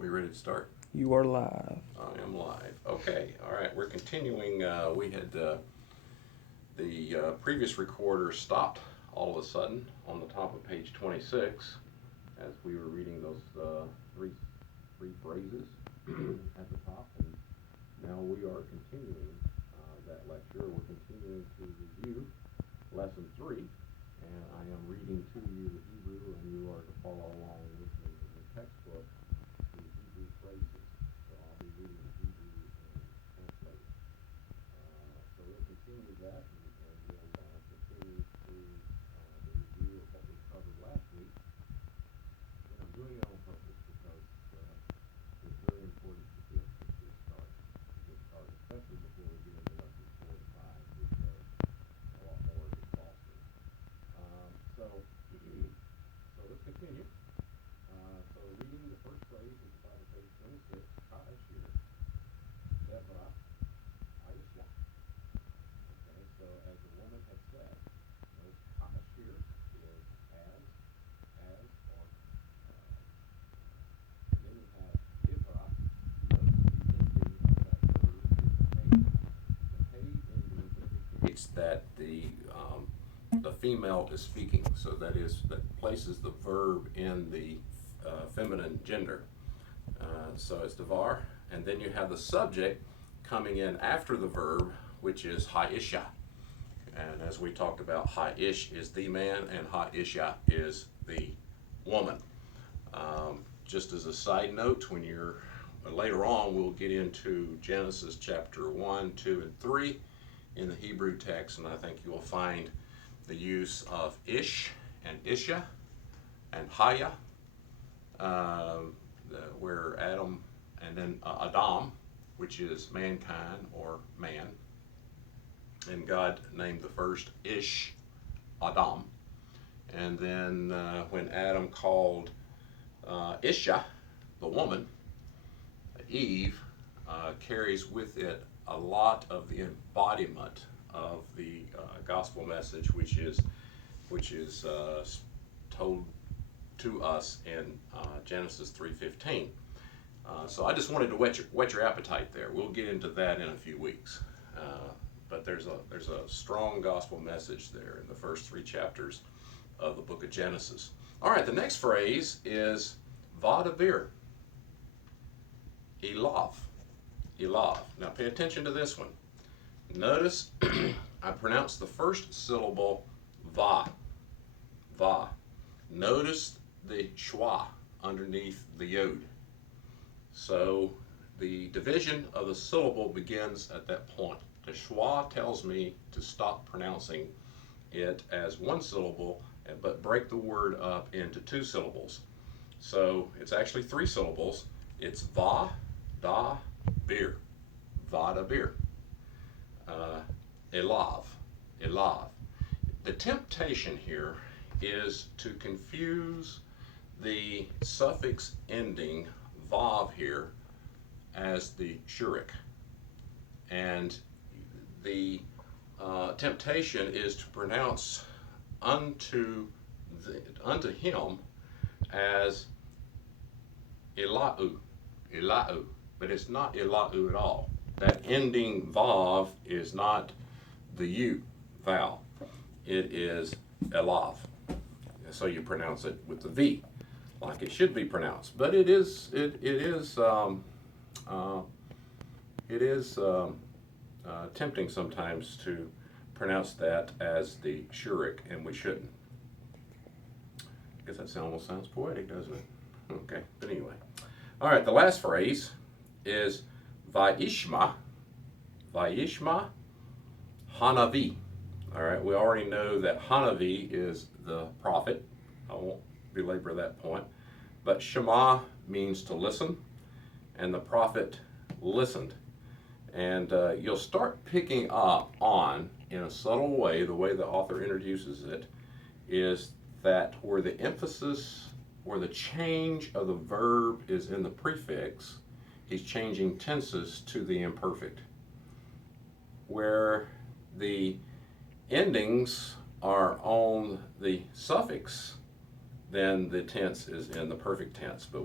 We ready to start? You are live. I am live. Okay, all right, we're continuing. We had the previous recorder stopped all of a sudden on the top of page 26 as we were reading those three phrases at the top. And now we are continuing that lecture. We're continuing to review lesson 3. And I am reading to you the Hebrew, and you are to follow along with me in the textbook, the Hebrew phrases. So I'll be reading the Hebrew and translating. So we'll continue that, and we'll continue through the review of what we covered last week. And I'm doing it on purpose because it's very important to get started, especially before we get into lessons 4 and 5, which are a lot more exhaustive. So let's continue. So reading the first phrase at the bottom of page 26, Ha'ashir, Deborah, Aisha. Okay, so as the woman had said, notice Ha'ashir is as, or, then you have Deborah. Notice the ending of that verb is paid. The paid ending indicates that the female is speaking, so that places the verb in the feminine gender. So it's Devar, and then you have the subject coming in after the verb, which is Ha'isha. And as we talked about, Ha'ish is the man, and Ha'isha is the woman. Just as a side note, when you're later on, we'll get into Genesis chapter 1, 2, and 3 in the Hebrew text, and I think you'll find the use of Ish and Isha and Haya, where Adam, and then Adam, which is mankind or man, and God named the first Ish, Adam, and then when Adam called Isha, the woman, Eve, carries with it a lot of the embodiment of the gospel message, which is told to us in Genesis 3:15. So I just wanted to whet your appetite there. We'll get into that in a few weeks. But there's a strong gospel message there in the first 3 chapters of the book of Genesis. All right, the next phrase is Vadavir, Elav. Elav. Now pay attention to this one. Notice I pronounce the first syllable va. Va. Notice the schwa underneath the yod. So the division of the syllable begins at that point. The schwa tells me to stop pronouncing it as one syllable, but break the word up into 2 syllables. So it's actually 3 syllables. It's va, da, bir. Vada bir. Elav. Elav. The temptation here is to confuse the suffix ending vav here as the shurik. And the temptation is to pronounce unto him as Elahu, Elahu, but it's not Elahu at all. That ending vav is not the U vowel. It is Elav. So you pronounce it with the V, like it should be pronounced. But it is tempting sometimes to pronounce that as the shurik, and we shouldn't. I guess that almost sounds poetic, doesn't it? Okay, but anyway. All right, the last phrase is Vayishma Hanavi. All right, we already know that Hanavi is the prophet. I won't belabor that point. But Shema means to listen, and the prophet listened. And you'll start picking up on, in a subtle way, the way the author introduces it, is that where the emphasis or the change of the verb is in the prefix, he's changing tenses to the imperfect. Where the endings are on the suffix, then the tense is in the perfect tense. But